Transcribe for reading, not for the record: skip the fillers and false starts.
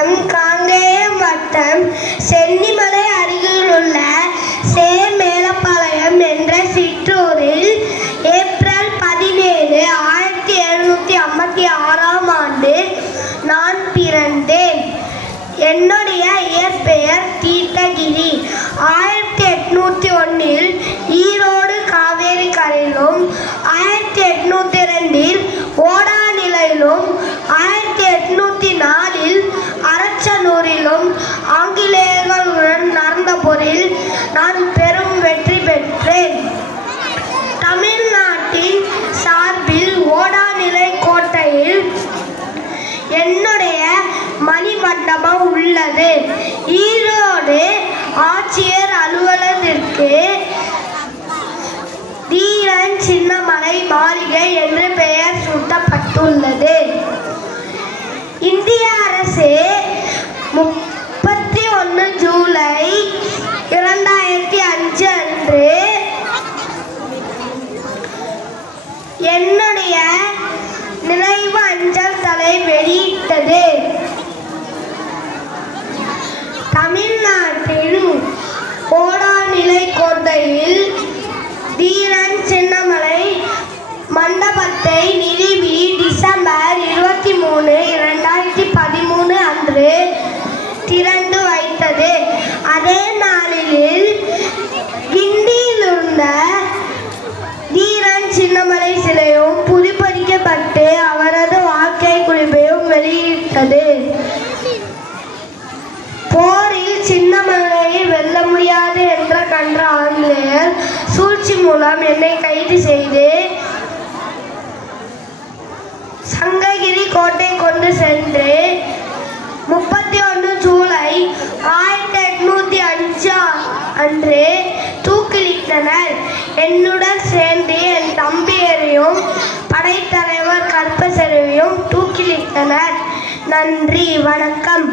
மாவட்டம் காங்கேயம் வட்டம் சென்னிமலை அருகிலுள்ள மேலப்பாளையம் என்ற சிற்றூரில் ஏப்ரல் 17, 1756ஆம் ஆண்டு நான் பிறந்தேன். என்னுடைய இயற்பெயர் தீர்த்தகிரி. 1801 ஈரோடு காவேரி கரையிலும், 1802 ஓடாநிலையிலும், 1804 அரச்சனூரிலும் ஆங்கிலேயர்களுடன் நடந்த போரில் நான் பெரும் வெற்றி பெற்றேன். தமிழ்நாட்டின் சார்பில் ஓடாநிலை கோட்டையில் என்னுடைய மணிமண்டபம் உள்ளது. ஈரோடு ஆட்சியர் அலுவலகத்திற்கு தீரன் சின்னமலை மாளிகை என்று பெயர் சூட்டப்பட்டுள்ளது. இந்திய அரசு 31 ஜூலை 2005 அன்று என்னுடைய நினைவு அஞ்சல் தலை வெளியிட்டது. தமிழ்நாட்டின் ஓடாநிலை கோட்டையில் தீரன் சின்னமலை மண்டபத்தை நிறுவி டிசம்பர் 23, 2013 அன்று திறந்து வைத்தது. அதே நாளில் கிண்டியில் இருந்த தீரன் சின்னமலை சிலையும் புதுப்பிக்கப்பட்டு அவரது வாழ்க்கை குறிப்பையும் வெளியிட்டது. போரில் சின்னமலையை வெல்ல முடியாது என்ற கண்ட ஆங்கிலேயர் சூழ்ச்சி மூலம் என்னை கைது செய்து சங்ககிரி கோட்டை கொண்டு சென்று 31 ஜூலை 1805 அன்று தூக்கிலிட்டனர். என்னுடன் சேர்ந்து என் தம்பியரையும் படைத்தலைவர் கற்பசரையும் தூக்கிலிட்டனர். நன்றி, வணக்கம்.